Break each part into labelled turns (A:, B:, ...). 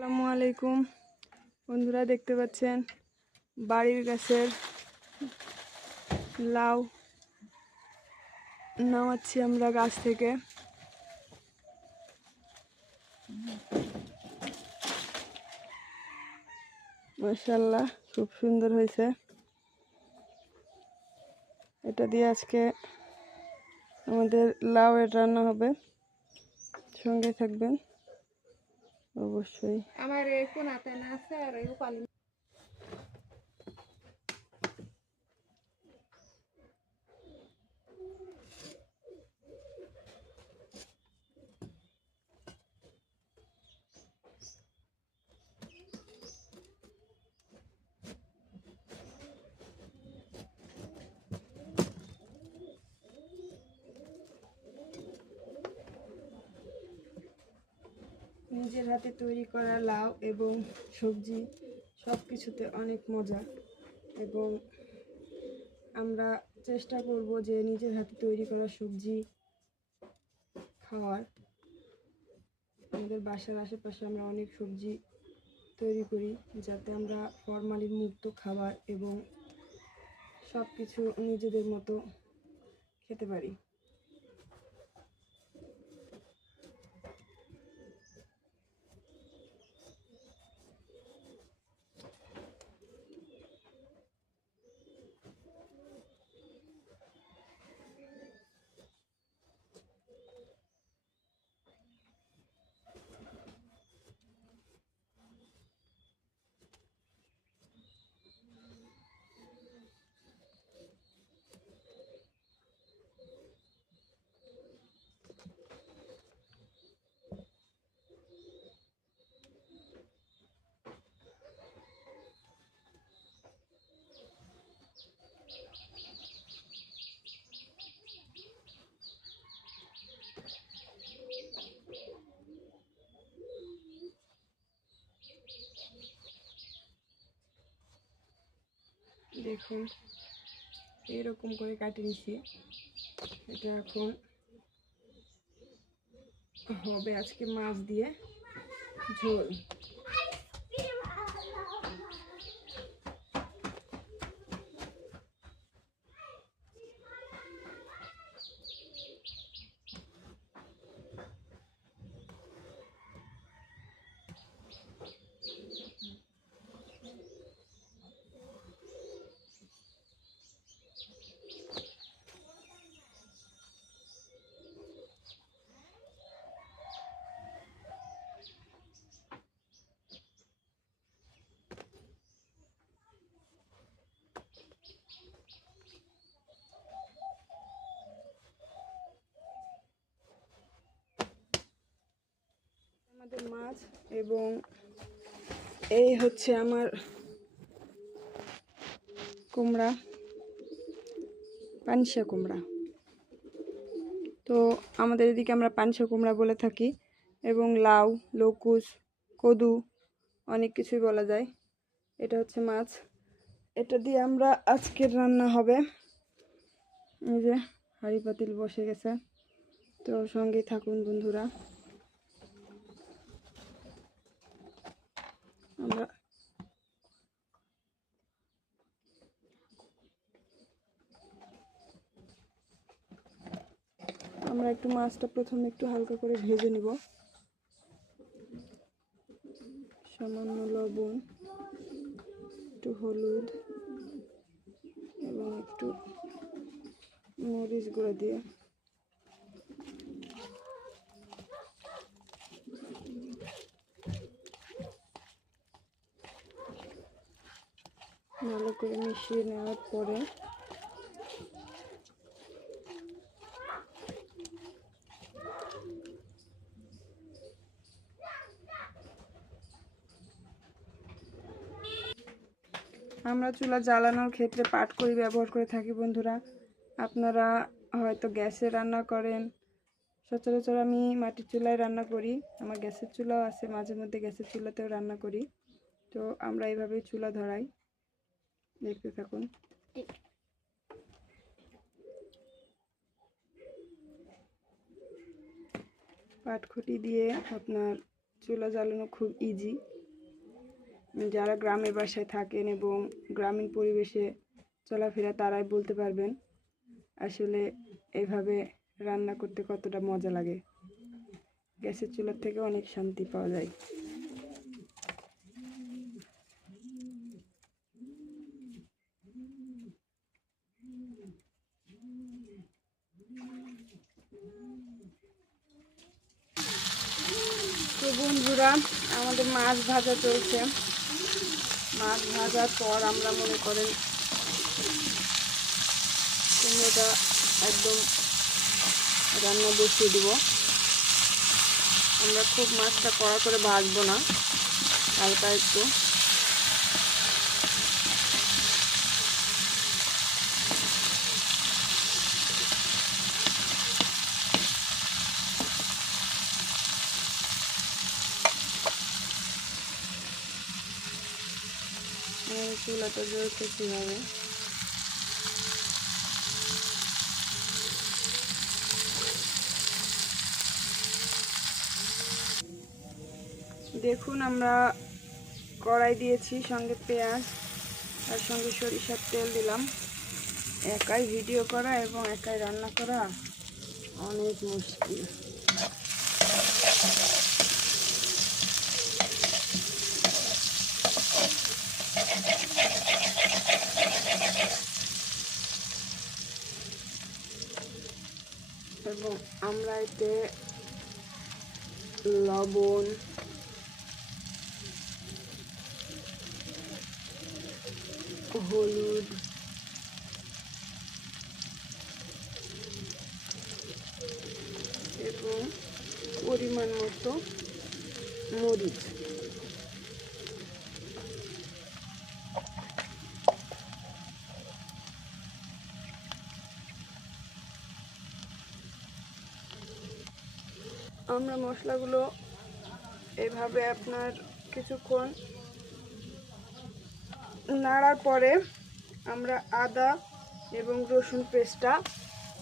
A: আসসালামু আলাইকুম। বন্ধুরা, দেখতে পাচ্ছেন বাড়ির গাছের লাউ নামাচ্ছি আমরা গাছ থেকে। মাশাল্লাহ খুব সুন্দর হয়েছে। এটা দিয়ে আজকে আমাদের লাউ লাউয়ের রান্না হবে। সঙ্গে থাকবেন। অবশ্যই।
B: আমার এই আছে আর
A: নিজের হাতে তৈরি করা লাউ এবং সবজি সব কিছুতে অনেক মজা। এবং আমরা চেষ্টা করব যে নিজের হাতে তৈরি করা সবজি খাওয়ার। আমাদের বাসার আশেপাশে আমরা অনেক সবজি তৈরি করি যাতে আমরা ফরমালিন মুক্ত খাবার এবং সব কিছু নিজেদের মতো খেতে পারি। দেখুন এরকম করে কাটিয়ে নিছি। এটা এখন হবে আজকে মাছ দিয়ে ঝোল। আমাদের মাছ এবং এই হচ্ছে আমার কুমড়া, পানসা কুমড়া। তো আমাদের এদিকে আমরা পানসা কুমড়া বলে থাকি এবং লাউ, লকুস, কদু, অনেক কিছুই বলা যায়। এটা হচ্ছে মাছ। এটা দিয়ে আমরা আজকের রান্না হবে। এই যে হাঁড়ি পাতিল বসে গেছে। তো সঙ্গেই থাকুন বন্ধুরা। আমরা আমরা একটু মাছটা প্রথমে একটু হালকা করে ভেজে নিব। সামান্য লবণ, একটু হলুদ এবং একটু মরিচ গুঁড়ো দিয়ে ভালো করে মিশিয়ে নেওয়ার পরে আমরা চুলা জ্বালানোর ক্ষেত্রে পাটকড়ি ব্যবহার করে থাকি, বন্ধুরা। আপনারা হয়তো গ্যাসে রান্না করেন। সচরাচর আমি মাটির চুলায় রান্না করি। আমার গ্যাসের চুলাও আছে, মাঝে মধ্যে গ্যাসের চুলাতেও রান্না করি। তো আমরা এইভাবেই চুলা ধরাই। দেখতে থাকুন। পাটখুটি দিয়ে আপনার চুলা জ্বালানো খুব ইজি যারা গ্রামের বাসায় থাকেন এবং গ্রামীণ পরিবেশে চলাফেরা তারাই বলতে পারবেন, আসলে এভাবে রান্না করতে কতটা মজা লাগে। গ্যাসের চুলার থেকে অনেক শান্তি পাওয়া যায় তো বন্ধুরা, আমাদের মাছ ভাজা চলছে। মাছ ভাজার পর আমরা মনে করেন কুমড়োটা একদম রান্না বসিয়ে দিব। আমরা খুব মাছটা কড়া করে ভাজবো না, হালকা একটু। চুলাটা জ্বলছে কীভাবে? দেখুন, আমরা কড়াই দিয়েছি, সঙ্গে পেঁয়াজ তার সঙ্গে সরিষার তেল দিলাম। একাই ভিডিও করা এবং একাই রান্না করা অনেক মুশকিল। এবং আমরা এতে লবণ হলুদ এবং পরিমাণ মতো মরিচ। আমরা মশলাগুলো এভাবে আপনার কিছুক্ষণ নাড়ার পরে আমরা আদা এবং রসুন পেস্টটা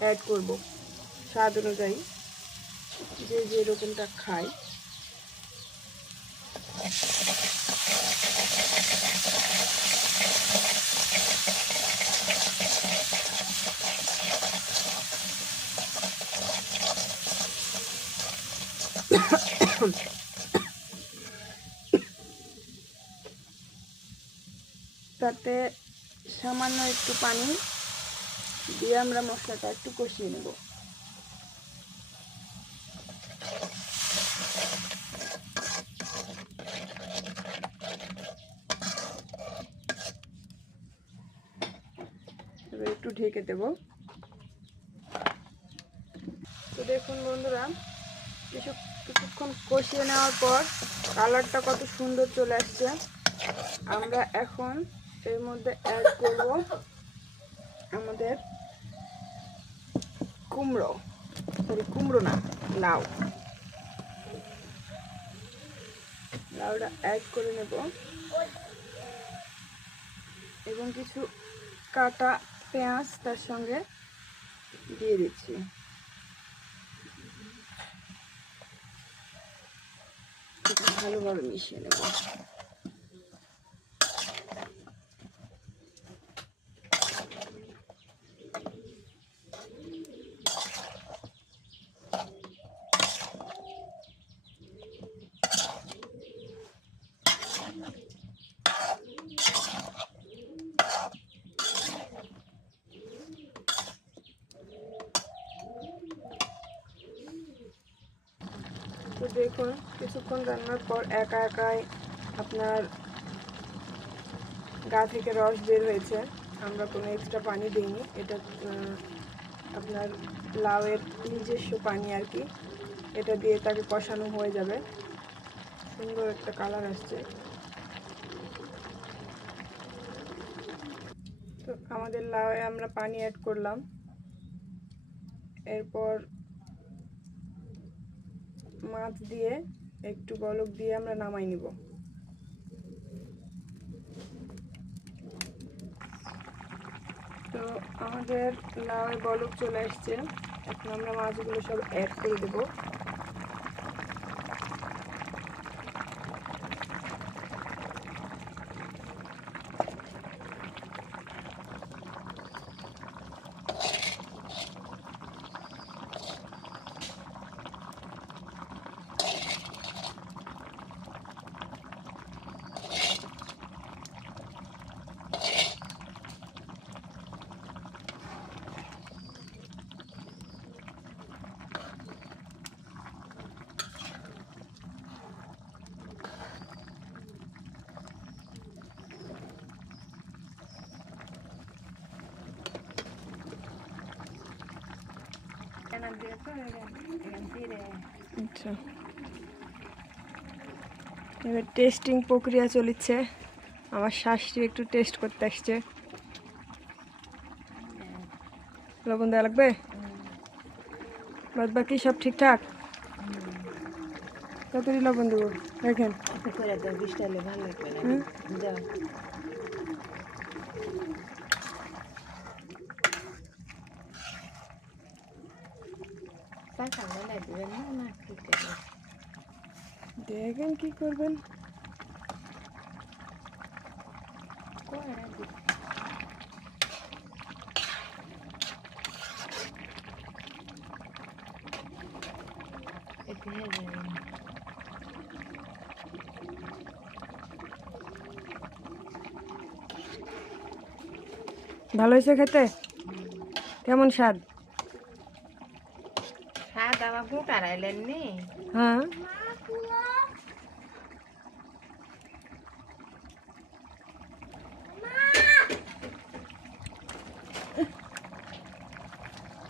A: অ্যাড করব। স্বাদ অনুযায়ী যে যে রকমটা খায় তাতে সামান্য একটু পানি দিয়ে আমরা মশলাটা একটু কষিয়ে নেব। একটু ঢেকে দেব। তো দেখুন বন্ধুরা কিছু কিছুক্ষণ কষিয়ে নেওয়ার পর কালারটা কত সুন্দর চলে আসছে। আমরা এখন এর মধ্যে অ্যাড করব আমাদের কুমড়ো। সরি কুমড়ো না, লাউ। লাউটা অ্যাড করে নেব। এবং কিছু কাটা পেঁয়াজ তার সঙ্গে দিয়ে দিচ্ছি একটু ভালোভাবে মিশিয়ে নেব তো দেখুন, কিছুক্ষণ রান্নার পর একা একাই আপনার গা থেকে রস বের হয়েছে। আমরা কোনো এক্সট্রা পানি দিইনি। এটা আপনার লাউয়ের নিজস্ব পানি আর কি। এটা দিয়ে তাকে কষানো হয়ে যাবে। সুন্দর একটা কালার আসছে। তো আমাদের লাউয়ে আমরা পানি অ্যাড করলাম। এরপর মাছ দিয়ে একটু বলক দিয়ে আমরা নামাই নিব। তো আমাদের লাউয়ের গলক চলে আসছে। এখন আমরা মাছগুলো সব অ্যাড করে দেব। আচ্ছা। এবার টেস্টিং প্রক্রিয়া চলছে আমার শাশুড়ি একটু টেস্ট করতে আসছে। লবণ দেওয়া লাগবে? বাদ বাকি সব ঠিকঠাক? কতটি লবণ দেবো দেখেন
B: করে দাও বৃষ্টি হলে ভালো লাগবে না
A: হুম
B: যাও চাকা মেলা দিবেন না না ঠিক আছে
A: দেখেন কি করবেন। ভালো হয়েছে খেতে? কেমন স্বাদ
B: স্বাদ আমার গোটা রাইলেন নি
A: হ্যাঁ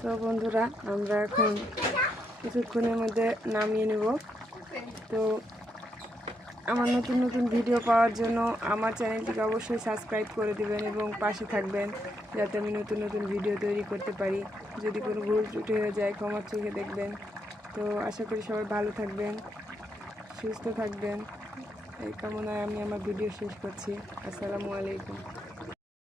A: তো বন্ধুরা আমরা এখন কিছুক্ষণের মধ্যে নামিয়ে নেব। তো আমার নতুন নতুন ভিডিও পাওয়ার জন্য আমার চ্যানেলটিকে অবশ্যই সাবস্ক্রাইব করে দেবেন এবং পাশে থাকবেন, যাতে আমি নতুন নতুন ভিডিও তৈরি করতে পারি। যদি কোনো ভুল ত্রুটি হয়ে যায় ক্ষমার চোখে দেখবেন। তো আশা করি সবাই ভালো থাকবেন, সুস্থ থাকবেন। এই কামনায় আমি আমার ভিডিও শেষ করছি। আসসালামু আলাইকুম।